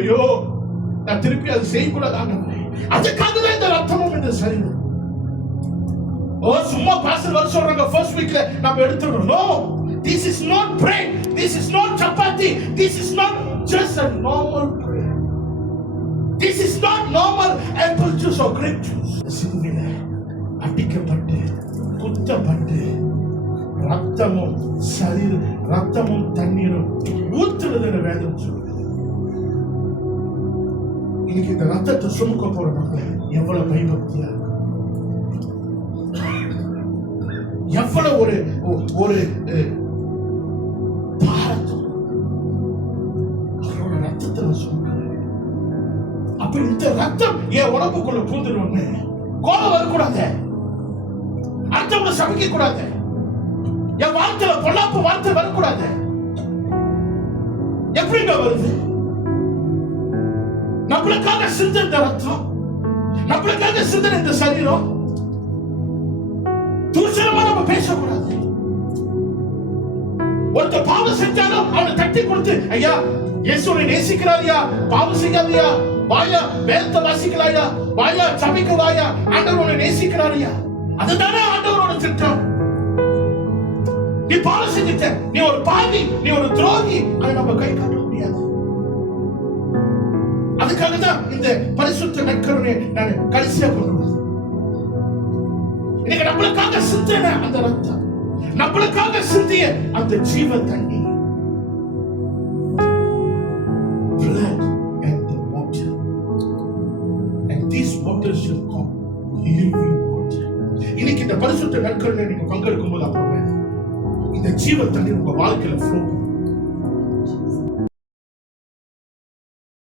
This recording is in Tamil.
ஐயோ நான் திருப்பி அது செய்யக்கூடாது ஆண்டவரே. அதுக்காக தான் இந்த ரத்தமும் இந்த சரீரம். ஓ சும்மா பாஸ்டர் வர சொல்றாங்க ஃபர்ஸ்ட் வீக்ல நாம எடுத்துறோம். No, this is not bread, this is not chapati, this is not just a normal bread, this is not normal apple juice or grape juice. சிலுவையில அடிக்கப்பட்டு குத்தப்பட்டு ரத்தமும் சரீரம், ரத்தமும் தண்ணீரும் ஊத்துறதுன்னு வேதம் சொல்லுது. இன்னைக்கு இந்த ரத்தத்தை சுமக்க போற மக்கள் எவ்வளவு பயபக்தியா, எவ்வளவு ஒரு ஒரு பாரத்தம் அவரோட ரத்தத்தை சுமக்கிறது. அப்ப இந்த ரத்தம் என் உடம்புக்குள்ள பூந்துருவோன்னு கோபம் வரக்கூடாது, அடுத்தவங்களை சமைக்க கூடாது, என் வார்த்தையில பொல்லாப்பு வார்த்தை வரக்கூடாது. எப்படிங்க வருது? நம்மளுக்காக சிந்தன இந்த ரத்தம், நம்மளுக்காக சிந்தன இந்த சரீரம். தூசணமா நம்ம பேசக்கூடாது. ஒருத்தர் பாவம் செஞ்சாலும் அவனை தட்டி கொடுத்து, ஐயா இயேசுவை நேசிக்கிறாரியா, பாவம் செய்யாதியா, வாயா வேதத்தை வாசிக்கலாயா, வாயா சபைக்கு வாயா, ஆண்டவர் உன்னை நேசிக்கிறாரியா. அதுதானே ஆண்டவரோட திட்டம். நீ பாவம் செஞ்சுட்ட, நீ ஒரு பாவி, நீ ஒரு துரோகி, அதை நம்ம கை காட்ட முடியாது. அதுக்காக தான் இந்த பரிசுத்த நற்கருணை நான் கடைசியா கொண்டு வந்தேன். இன்னைக்கு நம்மளுக்காக சிந்தின அந்த ரத்தம், நம்மளுக்காக சிந்திய அந்த ஜீவ தண்ணி, blood and the water, and these waters shall come living water. இன்னைக்கு இந்த பரிசுத்த நற்கருணை நீங்க பங்கெடுக்கும் போது அப்பவே இந்த ஜீவ தண்ணி உங்க வாழ்க்கையில flow